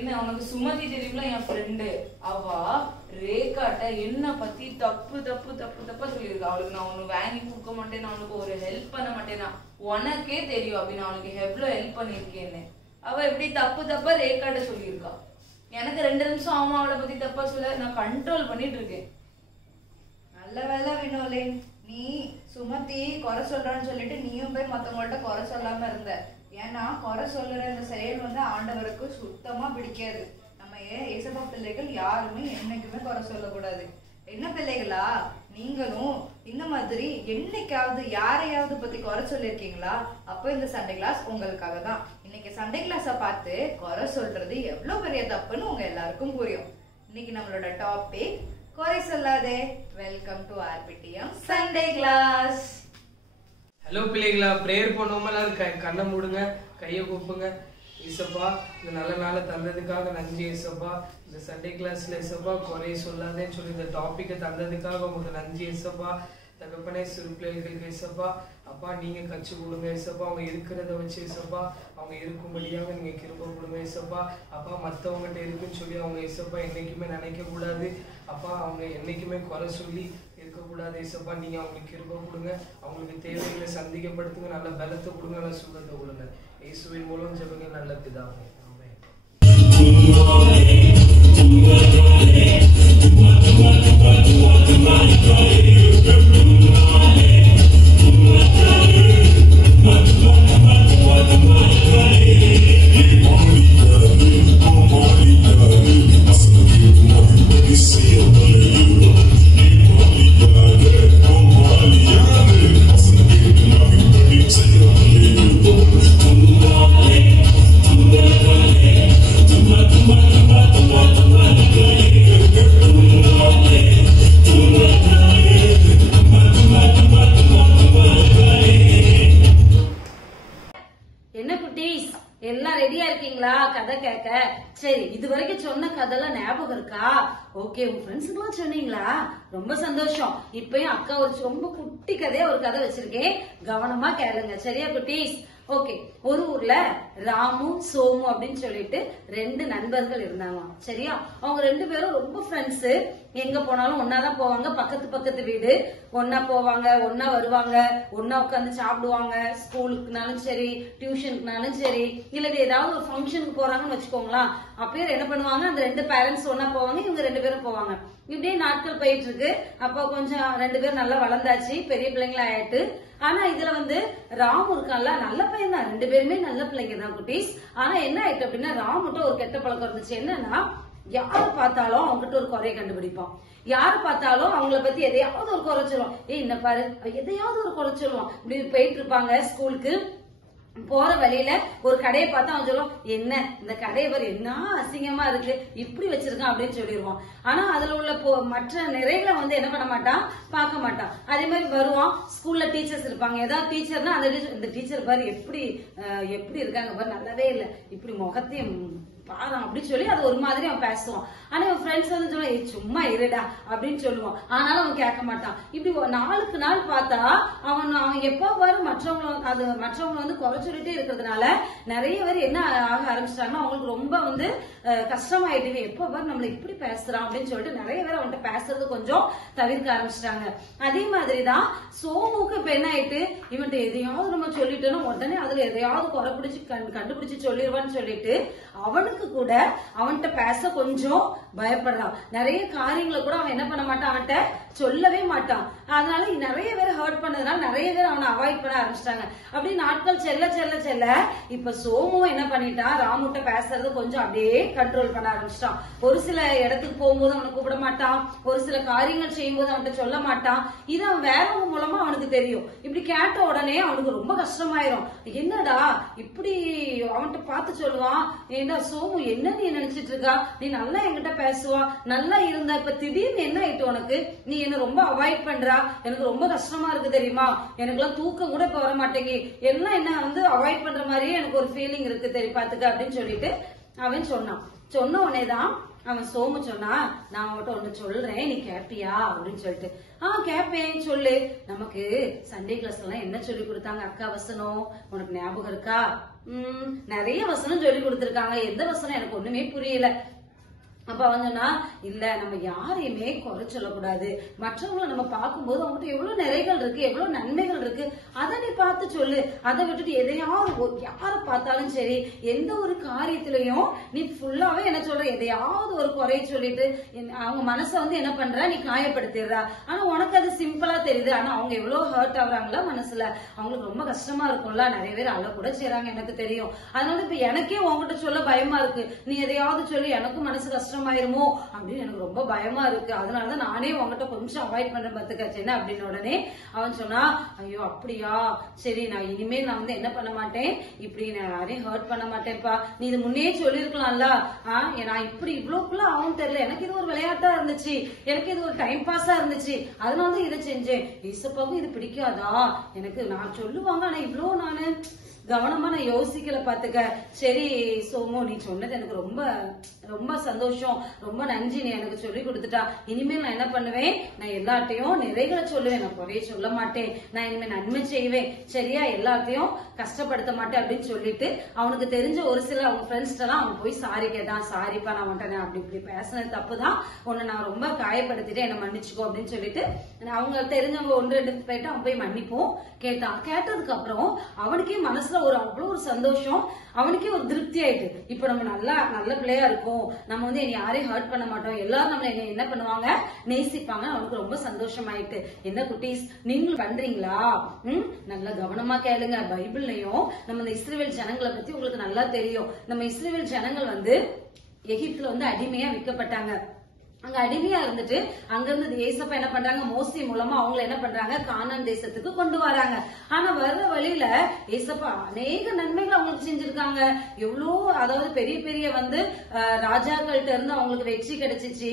என்ன உனக்கு சுமதி தெரியுங்களா, என் ஃப்ரெண்டு, அவ ரேகாட்ட என்ன பத்தி தப்பு தப்பு தப்பு தப்பா சொல்லியிருக்கா. அவளுக்கு நான் ஒண்ணு வாங்கி கொடுக்க மாட்டேன், நான் அவனுக்கு ஒரு ஹெல்ப் பண்ண மாட்டேன்னா உனக்கே தெரியும் அப்படின்னு அவளுக்கு எவ்வளவு ஹெல்ப் பண்ணிருக்கேன்னு அவ எப்படி தப்பு தப்பா ரேகாட்ட சொல்லியிருக்கா. எனக்கு 2 நிமிஷம் ஆமா அவளை பத்தி தப்பா சொல்ல, நான் கண்ட்ரோல் பண்ணிட்டு இருக்கேன். நல்ல வேலை வினோலே, நீ சுமதி குறை சொல்றான்னு சொல்லிட்டு நீயும் போய் மத்தவங்கள்ட்ட குறை சொல்லாம இருந்த. ஏன்னா குறை சொல்லுற இந்த செயல் வந்து ஆண்டவருக்கு சுத்தமா பிடிக்காது. நம்ம ஏசப்பா பிள்ளைகள் யாருமே என்னைக்குமே குறை சொல்லக்கூடாது. என்ன பிள்ளைகளா, நீங்களும் இந்த மாதிரி என்னைக்காவது யாரையாவது பத்தி குறை சொல்லிருக்கீங்களா? அப்போ இந்த சண்டே கிளாஸ் உங்களுக்காக தான். இன்னைக்கு சண்டே கிளாஸ பார்த்து குறை சொல்றது எவ்வளவு பெரிய தப்புன்னு உங்க எல்லாருக்கும் புரியும். இன்னைக்கு நம்மளோட டாபிக் குறை சொல்லாதே. வெல்கம் டு ஆர்பிடிஎம் சண்டே கிளாஸ். ஹலோ பிள்ளைகளா, ப்ரேயர் பண்ணுவோமா? எல்லாரும் கண்ணை மூடுங்க, கையை கூப்புங்க. இசப்பா, இந்த நல்ல நாளை தந்ததுக்காக நன்றி இசப்பா. இந்த சண்டே கிளாஸ்ல இசப்பா குறை சொல்லாதேன்னு சொல்லி இந்த டாபிக்கை தந்ததுக்காக உங்களுக்கு நன்றி இசப்பா. தகப்பனே, சிறு பிள்ளைகளுக்கு இசப்பா அப்பா நீங்க கச்சு கொடுங்க இசப்பா. அவங்க இருக்கிறத வச்சு இசப்பா அவங்க இருக்கும்படியாக நீங்க கிருபை கொடுங்க இசப்பா. அப்பா மற்றவங்ககிட்ட இருக்குன்னு சொல்லி அவங்க இசப்பா என்னைக்குமே நினைக்க கூடாது. அப்பா அவங்க என்னைக்குமே குறை சொல்லி இருக்கக்கூடாது இசப்பா. நீங்க அவங்களுக்கு கிருபை கொடுங்க, அவங்களுக்கு தேவைகளை சந்திக்கப்படுத்துங்க, நல்ல பலத்தை கொடுங்க, நல்ல சுகத்தை கொடுங்க. இயேசுவின் மூலம் ஜெபங்க நல்ல பிதாவே, ஆமென். என்ன குட்டீஸ், எல்லாம் ரெடியா இருக்கீங்களா கதை கேட்க? சரி, இது வரைக்கும் சொன்ன கதைலாம் ஞாபகம் இருக்கா? ஓகே, உங்க ஃப்ரெண்ட்ஸுக்குலாம் சொன்னீங்களா? ரொம்ப சந்தோஷம். இப்பயும் அக்கா ரொம்ப குட்டி கதையா ஒரு கதை வச்சிருக்கேன், கவனமா கேளுங்க. சரியா குட்டீஸ்? ஓகே, ஒரு ஊர்ல ராமு சோமு அப்படின்னு சொல்லிட்டு 2 நண்பர்கள் இருந்தாங்க. சரியா? அவங்க 2 பேரும் ரொம்ப ஃப்ரெண்ட்ஸ். எங்க போனாலும் ஒன்னாதான் போவாங்க, பக்கத்து பக்கத்து வீடு, ஒன்னா போவாங்க, ஒன்னா வருவாங்க, ஒன்னா உட்காந்து சாப்பிடுவாங்க. ஸ்கூலுக்குனாலும் சரி, டியூஷனுக்குனாலும் சரி, இல்ல ஏதாவது ஒரு ஃபங்க்ஷனுக்கு போறாங்கன்னு வச்சுக்கோங்களா, அப்பயும் என்ன பண்ணுவாங்க, அந்த 2 பேரண்ட்ஸ் ஒன்னா போவாங்க, இவங்க 2 பேரும் போவாங்க. இப்படியே நாட்கள் போயிட்டு இருக்கு. அப்போ கொஞ்சம் 2 பேரும் நல்லா வளர்ந்தாச்சு, பெரிய பிள்ளைங்களா ஆயிட்டு. ஆனா இதுல வந்து ராமு இருக்கான்ல, நல்ல பையன் தான், 2 பேருமே நல்ல பிள்ளைங்க தான் குட்டீஸ். ஆனா என்ன ஆயிட்டு அப்படின்னா, ராமுட்ட ஒரு கெட்ட பழக்கம் இருந்துச்சு. என்னன்னா, யார பார்த்தாலும் அவங்ககிட்ட ஒரு குறைய கண்டுபிடிப்பான். யாரு பார்த்தாலும் அவங்கள பத்தி எதையாவது ஒரு குறை சொல்லுவான். என்ன பாரு, எதையாவது ஒரு குறை சொல்லுவான். இப்படி போயிட்டு இருப்பாங்க ஸ்கூலுக்கு. போற வழியில ஒரு கடையை பார்த்தா அவன் சொல்லுவான், என்ன இந்த கடையை பாரு என்ன அசிங்கமா இருக்கு, இப்படி வச்சிருக்கான் அப்படின்னு சொல்லிடுவான். ஆனா அதுல உள்ள மற்ற நிறைகளை வந்து என்ன பண்ண மாட்டான், பார்க்க மாட்டான். அதே மாதிரி வருவான், ஸ்கூல்ல டீச்சர்ஸ் இருப்பாங்க, ஏதாவது டீச்சர்னா அந்த இந்த டீச்சர் பாரு எப்படி இருக்காங்க பாரு, நல்லாவே இல்லை, இப்படி முகத்தையும் பாதம் அப்படி சொல்லி அது ஒரு மாதிரி அவன் பேசுவான். ஆனா அவன் ஃப்ரெண்ட்ஸ் வந்து சொல்லுவான், சும்மா இருடா அப்படின்னு சொல்லுவான். ஆனாலும் அவன் கேட்க மாட்டான். இப்படி நாளுக்கு நாள் பார்த்தா அவன் எப்ப வரும் மற்றவங்க வந்து குறை சொல்லிட்டே இருக்கிறதுனால நிறைய பேர் என்ன ஆக ஆரம்பிச்சிட்டாங்கன்னா, அவங்களுக்கு ரொம்ப வந்து கஷ்டமாயிட்டு, எப்ப வரும் நம்மள இப்படி பேசுறான் அப்படின்னு சொல்லிட்டு நிறைய பேர் அவன்கிட்ட பேசுறது கொஞ்சம் தவிர்க்க ஆரம்பிச்சிட்டாங்க. அதே மாதிரிதான் சோமுக்கு இப்ப என்ன ஆயிட்டு, இவன்ட்ட எதையாவது நம்ம சொல்லிட்டோம்னா உடனே அதுல எதையாவது குறை பிடிச்சு கண்டுபிடிச்சு சொல்லிடுவான்னு சொல்லிட்டு அவனுக்கு கூட அவன்கிட்ட பேச கொஞ்சம் பயப்படுறான். நிறைய காரியங்களை கூட அவன் என்ன பண்ண மாட்டான், அவன்கிட்ட சொல்லவே மாட்டான். அதனால நிறைய பேர் ஹர்ட் பண்ணதுனால நிறைய பேர் அவனை அவாய்ட் பண்ண ஆரம்பிச்சிட்டாங்க. அப்படி நாட்கள் செல்ல செல்ல செல்ல இப்ப சோமும் என்ன பண்ணிட்டான், ராமுட்ட பேசுறது கொஞ்சம் அப்படியே கண்ட்ரோல் பண்ண ஆரம்பிச்சிட்டான். ஒரு சில இடத்துக்கு போகும்போது அவனை கூப்பிட மாட்டான், ஒரு சில காரியங்கள் செய்யும் போது அவன்கிட்ட சொல்ல மாட்டான். இது அவன் வேறவங்க மூலமா அவனுக்கு தெரியும். இப்படி கேட்ட உடனே அவனுக்கு ரொம்ப கஷ்டமாயிரும். என்னடா இப்படி அவன்கிட்ட பார்த்து சொல்லுவான், ஏண்டா சோமு என்ன நீ நினைச்சிட்டு இருக்கா, நீ நல்லா என்கிட்ட பேசுவா, நல்லா இருந்தா, இப்ப திடீர்னு என்ன ஆயிட்டு உனக்கு, நீ என்ன ரொம்ப அவாய்ட் பண்றா, எனக்கு ரொம்ப கஷ்டமா இருக்கு தெரியுமா, எனக்கு எல்லாம் தூக்கம் கூட இப்ப வர மாட்டேங்கி, எல்லாம் என்ன வந்து அவாய்ட் பண்ற மாதிரியே எனக்கு ஒரு ஃபீலிங் இருக்கு, தெரியும் பாத்துக்க அப்படின்னு சொல்லிட்டு அவன் சொன்னான். சொன்ன உடனேதான் அவன் சோமு சொன்னா, நான் அவன்கிட்ட ஒண்ணு சொல்றேன், நீ கேப்பியா அப்படின்னு சொல்லிட்டு. கேப்பேன், சொல்லு. நமக்கு சண்டே கிளாஸ் எல்லாம் என்ன சொல்லி கொடுத்தாங்க? அக்கா வசனம் உனக்கு ஞாபகம் இருக்கா? நிறைய வசனம் சொல்லி கொடுத்திருக்காங்க. எந்த வசனம் எனக்கு ஒண்ணுமே புரியல. அப்ப அவன் சொன்னா, இல்ல நம்ம யாரையுமே குறை சொல்லக்கூடாது. மற்றவங்களை நம்ம பார்க்கும்போது அவங்ககிட்ட எவ்வளவு நிறைகள் இருக்கு, எவ்வளவு நன்மைகள் இருக்கு, அதை நீ பார்த்து சொல்லு. அதை விட்டுட்டு எதையாவது யார பார்த்தாலும் சரி, எந்த ஒரு காரியத்திலையும் நீ ஃபுல்லாவே என்ன சொல்ற, எதையாவது ஒரு குறைய சொல்லிட்டு அவங்க மனசை வந்து என்ன பண்ற, நீ காயப்படுத்திடுறா. ஆனா உனக்கு அது சிம்பிளா தெரியுது. ஆனா அவங்க எவ்வளவு ஹர்ட் ஆகுறாங்களா மனசுல, அவங்களுக்கு ரொம்ப கஷ்டமா இருக்கும்ல. நிறைய பேர் அழ கூட செய்யறாங்க, எனக்கு தெரியும். அதனால இப்ப எனக்கே உங்ககிட்ட சொல்ல பயமா இருக்கு. நீ எதையாவது சொல்லி எனக்கும் மனசு கஷ்டமாயிருமோ அப்படின்னு எனக்கு ரொம்ப பயமா இருக்கு. அதனாலதான் நானே உங்ககிட்ட கொஞ்சம் அவாய்ட் பண்றேன் பாத்துக்காச்சேன்னா அப்படின்னு. உடனே அவன் சொன்னா, ஐயோ அப்படியா, சரி நான் இனிமேல் நான் வந்து என்ன பண்ண மாட்டேன், இப்படி நான் யாரையும் ஹர்ட் பண்ண மாட்டேன்ப்பா. நீ இது முன்னே சொல்லிருக்கலாம்ல. நான் இப்படி இவ்வளவுக்குள்ள ஆகும் தெரியல, எனக்கு இது ஒரு விளையாட்டா இருந்துச்சு, எனக்கு இது ஒரு டைம் பாஸா இருந்துச்சு, அதனாலதான் இதை செஞ்சேன். இசப்பாவுக்கும் இது பிடிக்காதா? எனக்கு நான் சொல்லுவாங்க, ஆனா இவ்வளவு நானு கவனமா நான் யோசிக்கல பாத்துக்க. சரி சோமு, நீ சொன்னது எனக்கு ரொம்ப ரொம்ப சந்தோஷம், ரொம்ப நன்றி, நீ எனக்கு சொல்லி கொடுத்துட்டா. இனிமேல் நான் என்ன பண்ணுவேன், நான் எல்லாத்தையும் நிறைகளை சொல்லுவேன், நான் குறைய சொல்ல மாட்டேன். நான் இனிமே நன்மை செய்வேன், சரியா? எல்லாத்தையும் கஷ்டப்படுத்த மாட்டேன் அப்படின்னு சொல்லிட்டு அவனுக்கு தெரிஞ்ச ஒரு சில அவங்க ஃப்ரெண்ட்ஸ்ட எல்லாம் அவன் போய் சாரி கேட்டான். சாரிப்பா, நான் வந்துட்டேன், அப்படி இப்படி பேசினது தப்புதான், உன்னை நான் ரொம்ப காயப்படுத்திட்டேன், என்ன மன்னிச்சுக்கோ அப்படின்னு சொல்லிட்டு அவங்க தெரிஞ்சவங்க 1-2 பேர்ட்ட அவன் போய் மன்னிப்போம் கேட்டான். கேட்டதுக்கு அப்புறம் அவனுக்கே மனசுல ஒரு அவ்வளவு ஒரு சந்தோஷம், அவனுக்கே ஒரு திருப்தி ஆயிட்டு. இப்ப நம்ம நல்ல பிள்ளையா இருக்கும், நம்ம வந்து யாரையும் ஹர்ட் பண்ண மாட்டோம், எல்லாரும் நம்மள என்ன பண்ணுவாங்க, நேசிப்பாங்க. அவனுக்கு ரொம்ப சந்தோஷம் ஆயிட்டு. என்ன குட்டீஸ், நீங்களும் பண்றீங்களா? நல்லா கவனமா கேளுங்க. பைபிள்லயும் நம்ம இந்த இஸ்ரவேல் ஜனங்களை பத்தி உங்களுக்கு நல்லா தெரியும். நம்ம இஸ்ரவேல் ஜனங்கள் வந்து எகிப்துல வந்து அடிமையா விற்கப்பட்டாங்க. அங்க அடிமையா இருந்துட்டு அங்க இருந்து ஏசப்பா என்ன பண்றாங்க, மோசே மூலமா அவங்களை என்ன பண்றாங்க, கானான் தேசத்துக்கு கொண்டு வராங்க. ஆனா வர்ற வழியில ஏசப்பா அநேக நன்மைகள் அவங்களுக்கு செஞ்சிருக்காங்க. எவ்வளோ, அதாவது பெரிய பெரிய வந்து ராஜாக்கள்கிட்ட இருந்து அவங்களுக்கு வெற்றி கிடைச்சிச்சு.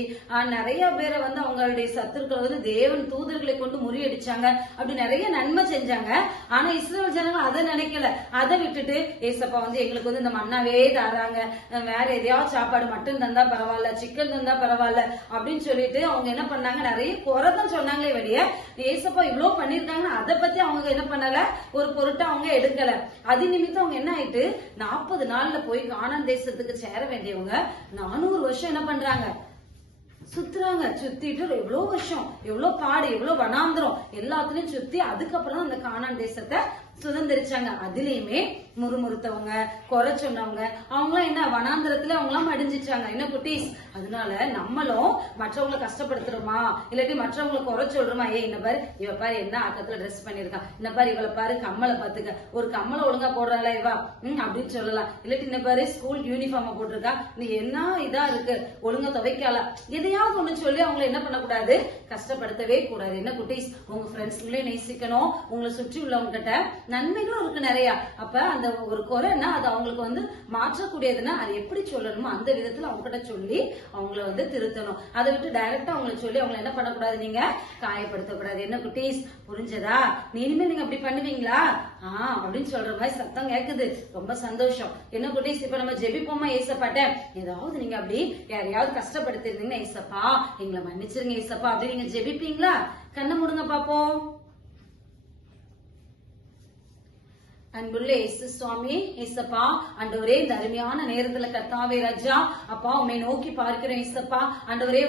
நிறைய பேரை வந்து அவங்களுடைய சத்துருக்களை வந்து தேவன் தூதர்களை கொண்டு முறியடிச்சாங்க. அப்படி நிறைய நன்மை செஞ்சாங்க. ஆனா இஸ்ரவேல் ஜனங்கள் அதை நினைக்கல. அதை விட்டுட்டு ஏசப்பா வந்து எங்களுக்கு வந்து இந்த மண்ணாவே தராங்க, வேற எதையாவது சாப்பாடு மட்டும் தந்தா பரவாயில்ல, சிக்கன் தந்தா பரவாயில்ல அப்படின்னு சொல்லிட்டு அவங்க என்ன பண்ணாங்க, நிறைய குறைதான் சொன்னாங்களே வெளிய. ஏசப்பா இவ்வளவு பண்ணிருக்காங்க, அதை பத்தி அவங்க என்ன பண்ணல, ஒரு பொருட்டை அவங்க எடுக்கல. அது நிமித்தம் அவங்க என்ன ஆயிட்டு, 40 நாள்ல போய் கானான் தேசத்துக்கு சேர வேண்டியவங்க 400 வருஷம் என்ன பண்றாங்க, சுத்துறாங்க. சுத்திட்டு எவ்வளவு வருஷம், எவ்வளவு காடு, எவ்வளவு வனாந்திரம் எல்லாத்துலயும் சுத்தி அதுக்கப்புறம் அந்த கானான் தேசத்தை சுதந்திரிச்சாங்க. அதுலயுமே முறுமுறுத்தவங்க, குறை சொன்னவங்க, அவங்களாம் என்ன வனாந்திரத்துல அவங்களாம் மடிஞ்சிச்சாங்க. என்ன குட்டீஸ், அதனால நம்மளும் மற்றவங்களை கஷ்டப்படுத்துறோமா, இல்லாட்டி மற்றவங்களை குறை சொல்றோமா, இந்த பாரு இவ பாரு என்ன ஆக்கத்துல ட்ரெஸ் பண்ணிருக்கா, இந்த பாரு இவளை பாரு கம்மலை பாத்துக்க, ஒரு கம்மலை ஒழுங்கா போடுறாளா இவா அப்படின்னு சொல்லலாம். இல்லாட்டி இந்த பாரு ஸ்கூல் யூனிஃபார்ம் போட்டிருக்கா, நீ என்ன இதா இருக்கு, ஒழுங்கா துவைக்கலாம், எதையாவது ஒண்ணு சொல்லி அவங்களை என்ன பண்ணக்கூடாது, கஷ்டப்படுத்தவே கூடாது. என்ன குட்டீஸ், உங்க ஃப்ரெண்ட்ஸ்களையும் நேசிக்கணும், உங்களை சுற்றி உள்ளவங்க கிட்ட நன்மைகளும் இருக்கு நிறைய. அப்ப அந்த ஒரு குறைன்னா அது அவங்களுக்கு வந்து மாற்றக்கூடியதுன்னா அது எப்படி சொல்லணுமோ அந்த விதத்துல அவங்க கிட்ட சொல்லி அவங்கள வந்து திருத்தணும். அதை விட்டு டைரக்டா அவங்களை சொல்லி அவங்களை என்ன பண்ணக்கூடாது, நீங்க காயப்படுத்தக்கூடாது. என்ன குட்டீஸ், புரிஞ்சதா? நீ இனிமேல் நீங்க அப்படி பண்ணுவீங்களா அப்படின்னு சொல்ற மாதிரி சத்தம் கேக்குது. ரொம்ப சந்தோஷம். என்ன குட்டீஸ், இப்ப நம்ம ஜெபிப்போமா ஏசப்பாட்ட, ஏதாவது நீங்க அப்படி யாரையாவது கஷ்டப்படுத்திருந்தீங்கன்னா ஏசப்பா எங்களை மன்னிச்சிருங்க ஏசப்பா அப்படி நீங்க ஜெபிப்பீங்களா? கண்ணை மூடுங்க பாப்போம். அன்புள்ள இயேசு சுவாமி, ஏசப்பா ஆண்டவரே, இந்த அருமையான நேரத்துல கர்த்தாவே ராஜா அப்பா உம்மை நோக்கி பார்க்கிறேன் ஏசப்பா. ஆண்டவரே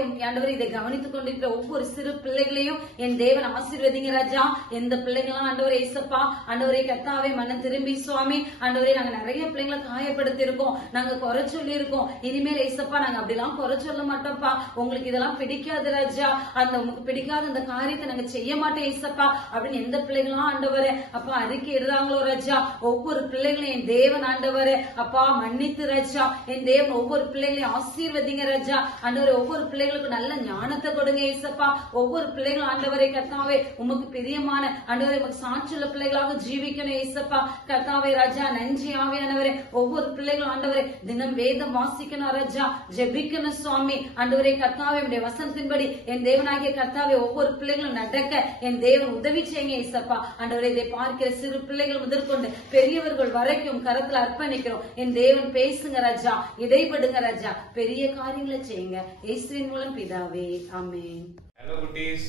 இதை கவனித்துக் கொண்டிருக்கிற ஒவ்வொரு சிறு பிள்ளைகளையும் என் தேவன் ஆசீர்வதிங்க ராஜா. எந்த பிள்ளைகளும் ஆண்டவரே ஏசப்பா ஆண்டவரே கர்த்தாவே மனம் திரும்பி சுவாமி ஆண்டவரே, நாங்க நிறைய பிள்ளைங்களை காயப்படுத்தி இருக்கோம், நாங்க குறை சொல்லி இருக்கோம். இனிமேல் ஏசப்பா நாங்க அப்படிலாம் குறை சொல்ல மாட்டோம்ப்பா. உங்களுக்கு இதெல்லாம் பிடிக்காது ராஜா, அந்த உங்களுக்கு பிடிக்காத அந்த காரியத்தை நாங்க செய்ய மாட்டோம் ஏசப்பா அப்படின்னு எந்த பிள்ளைகளும் ஆண்டவரே அப்பா அறிக்கை இடுறாங்களோ ராஜா, ஒவ்வொரு பிள்ளைகளையும் என் தேவன் ஆண்டவரே அப்பா மன்னித்து ராஜா, என் தேவன் ஒவ்வொரு பிள்ளைகளையும் ஆசீர்வதிங்க ராஜா. ஆண்டவரே ஒவ்வொரு பிள்ளைகளுக்கு நல்ல ஞானத்தை கொடுங்க ஏசப்பா. ஒவ்வொரு பிள்ளைகளும் ஆண்டவரே கர்த்தாவே உமக்கு பிரியமான ஆண்டவரே உமக்கு சாட்சியுள்ள பிள்ளைகளாக ஜீவிக்கணும் ஏசப்பா. கர்த்தாவே ராஜா நன்றி ஆவியானவரே. ஒவ்வொரு பிள்ளைகளும் ஆண்டவரே தினம் வேதம் வாசிக்கணும் ராஜா, ஜெபிக்கணும் சுவாமி. ஆண்டவரே கர்த்தாவே உடைய வசனத்தின்படி என் தேவனாகிய கர்த்தாவே ஒவ்வொரு பிள்ளைகளும் நடக்க என் தேவன் உதவி செய்யுங்க ஏசப்பா. ஆண்டவரே இதை பார்க்கிற சிறு பிள்ளைகள் முதற்கொண்டு முதற்கொண்டு பெரியவர்கள் வரைக்கும் கரத்துல அர்ப்பணிக்கிறோம். என் தேவன் பேசுங்க ராஜா, இடைப்படுங்க ராஜா, பெரிய காரியங்களை செய்யுங்க. இயேசுவின் மூலம் பிதாவே, ஆமென். ஹலோ குட்டீஸ்,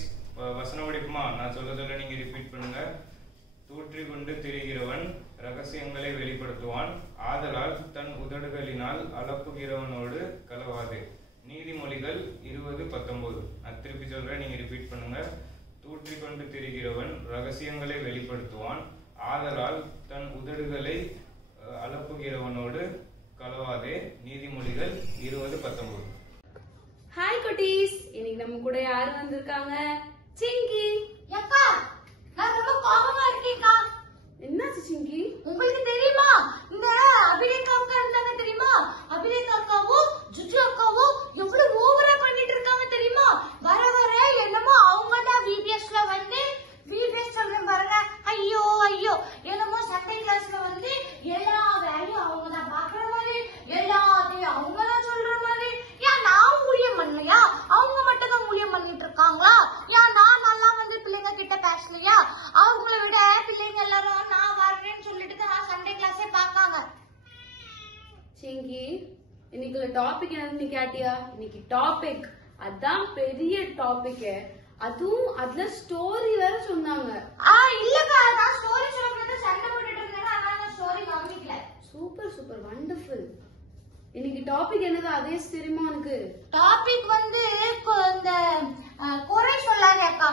வசனம் படிப்புமா? நான் சொல்ல நீங்க ரிப்பீட் பண்ணுங்க. தூற்றி கொண்டு திரிகிறவன் ரகசியங்களை வெளிப்படுத்துவான், ஆதலால் தன் உதடுகளினால் அலப்புகிறவனோடு கலவாதே. நீதிமொழிகள் 20:19. நான் திருப்பி சொல்றேன், நீங்க ரிப்பீட் பண்ணுங்க. தூற்றி கொண்டு திரிகிறவன் ரகசியங்களை வெளிப்படுத்துவான், ஆதலால் தன் உதடுகளை அலப்புகிறவனோடு கலவாதே. நீதிமொழிகள் 20:19. ஹாய் குட்டீஸ், இன்னைக்கு நம்ம கூட யாரு வந்திருக்காங்க? சிங்கி. அக்கா, நான் ரொம்ப கோபமா இருக்கேன்க்கா. என்னாச்சு சிங்கி? உங்களுக்கு தெரியுமா, இந்த அபிலேக் அக்கா இருந்தாங்க தெரியுமா? அபிலேக் அக்காவும் ஜுஜு அக்காவும் எவ்வளவு ஓவரா பண்ணிட்டு இருக்காங்க தெரியுமா? வர வர என்னமோ அவங்க தான் விபிஎஸ்ல வந்து விபிஎஸ் சொல்றேன் பாருங்க, ஐயோ ஐயோ, என்னமோ சண்டே கிளாஸ்ல வந்து எல்லா வேலையும் அவங்க தான் பாக்குற மாதிரி, எல்லாத்தையும் அவங்க தான் சொல்ற மாதிரி. ஏன் நான் ஊழியம் பண்ணலையா? அவங்க மட்டும் தான் ஊழியம் பண்ணிட்டு இருக்காங்களா? ஏன் நான் நல்லா வந்து பிள்ளைங்க கிட்ட பேசலையா? அவங்கள விட பிள்ளைங்க எல்லாரும் நான் வர்றேன்னு சொல்லிட்டு தான் சண்டே கிளாஸே பாக்காங்க. சிங்கி, இன்னைக்கு டாபிக் என்னன்னு நீ கேட்டியா? இன்னைக்கு டாபிக் அதான் பெரிய டாபிக். அதுவும் அதுல ஸ்டோரி வேற சொன்னாங்க. இல்லக்கா, நான் ஸ்டோரி சொல்றது சண்டை போட்டுட்டு இருந்தேன், அதனால நான் ஸ்டோரி கவனிக்கல. Super super, wonderful. இன்னைக்கு டாபிக் என்னது அதே தெரியுமா உனக்கு? டாபிக் வந்து இந்த குறை சொல்லாதே அக்கா.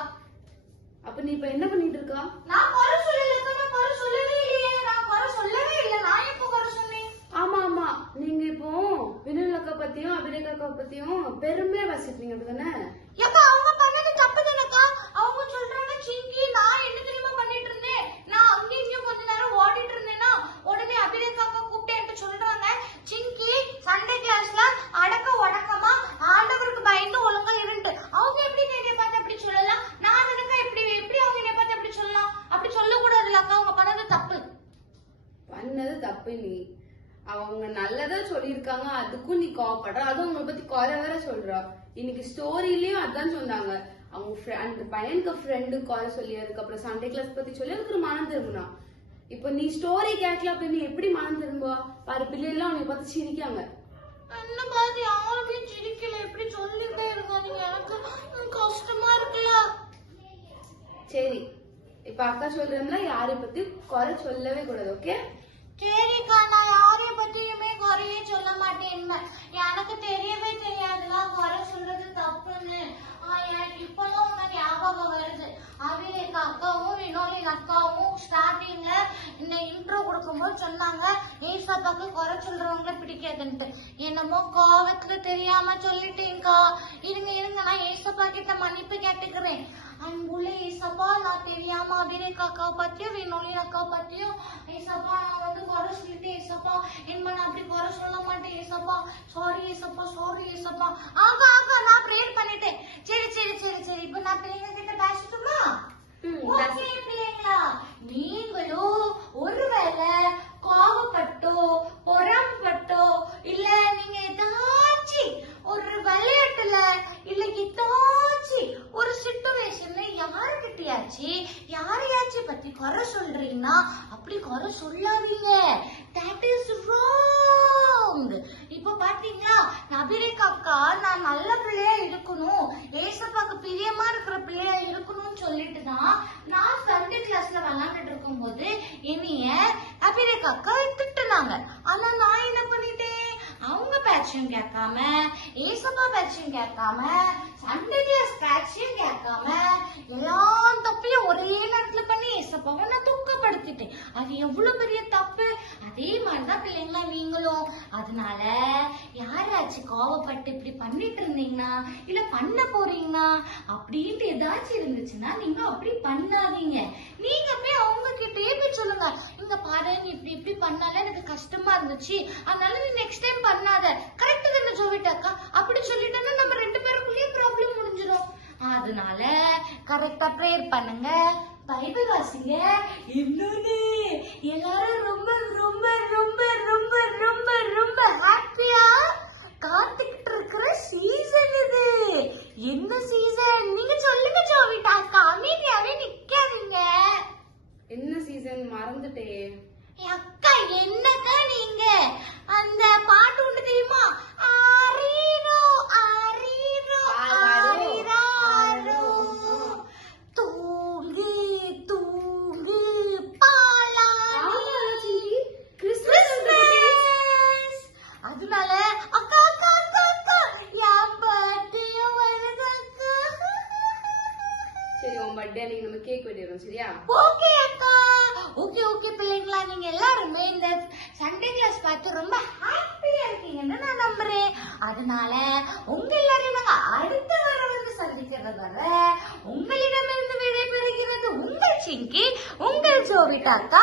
அப்ப நீ இப்ப என்ன பண்ணிட்டு இருக்கா? நான் குறை சொல்லலக்கா, நான் குறை சொல்லவே இல்லையே, நான் குறை சொல்லவே இல்லை. நான் எப்போ குறை சொன்னேன்? ஆமா ஆமா, நீங்க இப்போ வினல் அக்கா பத்தியும் அபிலேக் அக்கா பத்தியும் பெருமையா பேசிட்டீங்க அப்படிதானே? ஏக்கா, அவங்க பண்ணது தப்பு தானக்கா. அவங்க சொல்றாங்க, சிங்கி நான் என்ன தெரியுமா பண்ணிட்டு இருந்தேன், நான் அங்கேயும் கொஞ்ச நேரம் ஓடிட்டு இருந்தேன்னா உடனே அபிலேக் அக்கா கூப்பிட்டு என்கிட்ட சொல்றாங்க, சிங்கி சண்டே கிளாஸ்ல அடக்க உடக்கமா ஆண்டவருக்கு பயந்து ஒழுங்கா இருந்து. அவங்க எப்படி என்னைய பார்த்து அப்படி சொல்லலாம்? நான் எனக்கு எப்படி அவங்க என்னைய பார்த்து அப்படி சொல்லலாம்? அப்படி சொல்லக்கூடாதுல்ல அக்கா, அவங்க பண்ணது தப்பு. பண்ணது தப்பு. நீ அவங்க நல்லதா சொல்லிருக்காங்க, அதுக்கும் நீ கோவப்படுற, அதுவும் உங்களை பத்தி குறை வேற சொல்றா. இன்னைக்கு ஸ்டோரிலயும் அதான் சொன்னாங்க, அவங்க அந்த பையனுக்கு ஃப்ரெண்டு குறை சொல்லி அதுக்கப்புறம் சண்டே கிளாஸ் பத்தி சொல்லி அதுக்கு மனம் திரும்பினா. இப்ப நீ ஸ்டோரி கேட்கல அப்படின்னு எப்படி மனம் திரும்புவா? பாரு, பிள்ளை எல்லாம் உன்னை பார்த்து சிரிக்காங்க. என்ன பாதி யாருமே சிரிக்கல, எப்படி சொல்லிட்டே இருக்காங்க, எனக்கு கஷ்டமா இருக்குல்ல. சரி, இப்ப அக்கா சொல்றேன்ல, யாரை பத்தி குறை சொல்லவே கூடாது, ஓகே? சரிக்கா, நான் யாரை பத்தியுமே குறையே சொல்ல மாட்டேன். எனக்கு தெரியவே தெரியாதுல குறை சொல்றது தப்புன்னு. எனக்கு இப்பதான் உங்க ஞாபகம் வருது. அபிலேக் அக்காவும் வினோலின் அக்காவும் ஸ்டார்டிங்ல இந்த இன்ட்ரோ கொடுக்கும்போது சொன்னாங்க, ஏசப்பாக்கு குறை சொல்றவங்கள பிடிக்காதுன்ட்டு. என்னமோ கோவத்துல தெரியாம சொல்லிட்டேங்கக்கா. இருங்க, நான் ஏசப்பா கிட்ட மன்னிப்பு கேட்டுக்கிறேன். அன்புள்ள ஏசப்பா, நான் தெரியாம அபிலேக் அக்கா பத்தியும் வினோலின் அக்கா பத்தியும் ஏசப்பா நான் வந்து குறை சொல்லிட்டேன் ஏசப்பா. இனிமே நான் அப்படி குறை சொல்ல மாட்டேன் ஏசப்பா. சாரி ஏசப்பா, சாரி ஏசப்பா. ஆகா நான் ப்ரேயர் பண்ணிட்டேன். சரி, இப்ப நான் பிள்ளைங்க கிட்ட பேசட்டுமா? ஓகே பிள்ளைங்களா, நீங்களும் ஒருவேளை கோவப்பட்டோ பொறாமப்பட்டோ இல்ல நீங்க ஏதாச்சும் ஒரு விளையாட்டுல இல்ல ஏதாச்சும் ஒரு சிச்சுவேஷன்ல யாரையாச்சும் பத்தி குறை சொல்றீங்கன்னா அப்படி குறை சொல்லாதீங்க. That is wrong. இப்ப பாத்தீங்களா, அபிலேக் அக்கா நான் நல்ல பிள்ளையா இருக்கணும், ஏசப்பாக்கு பிரியமா இருக்கிற பிள்ளையா இருக்கணும்னு சொல்லிட்டுதான் நான் சண்டே கிளாஸ்ல விளையாண்டுட்டு இருக்கும் போது என்னைய அபிலேக் அக்கா திட்டுனாங்க. ஆனா நான் என்ன பண்ணிட்டேன், அவங்க பேட்சும் கேட்காம ஏசப்பா பேட்சும் கேட்காம சண்டே கிளாஸ் பேட்சும் கேட்காம எல்லா தப்பையும் ஒரே நேரத்துல பண்ணி ஏசப்பாவை நான் துக்கப்படுத்திட்டேன். அது எவ்வளவு பெரிய தப்பு. அதே மாதிரிதான் பிள்ளைங்களா நீங்களும். அதனால யாராச்சும் கோவப்பட்டு இப்படி பண்ணிட்டு இருந்தீங்கன்னா இல்ல பண்ண போறீங்கன்னா அப்படின்ட்டு ஏதாச்சும் இருந்துச்சுன்னா நீங்க அப்படி பண்ணாதீங்க. நீங்க போய் அவங்க கிட்டே போய் சொல்லுங்க, இங்க பாரு நீ இப்படி பண்ணால எனக்கு கஷ்டமா இருந்துச்சு, அதனால நீ நெக்ஸ்ட் டைம் பண்ணாத. கரெக்ட் தானே ஜோவிட்டாக்கா? அப்படி சொல்லிட்டோம்னா நம்ம ரெண்டு பேருக்குள்ளேயே ப்ராப்ளம் முடிஞ்சிடும். அதனால கரெக்டா ப்ரேயர் பண்ணுங்க, பைபிள் வாசிங்க. இன்னொன்னு, எல்லாரும் ரொம்ப ரொம்ப ரொம்ப ரொம்ப ரொம்ப ரொம்ப ஹாப்பியா காத்துக்கிட்டு இருக்கிற சீசன் இது. என்ன சீசன் நீங்க சொல்லுங்க ஜோவிட்டாக்கா, அமைதியாவே நிக்காதீங்க. என்ன சீசன் மறந்துட்டே? அதனால உங்க எல்லாரையும் நாங்க அடுத்த வாரம் வந்து சந்திக்கிறது வர உங்களிடமிருந்து விடைபெறுகிறது உங்கள் சிங்கி, உங்கள் ஜோவிதா அக்கா.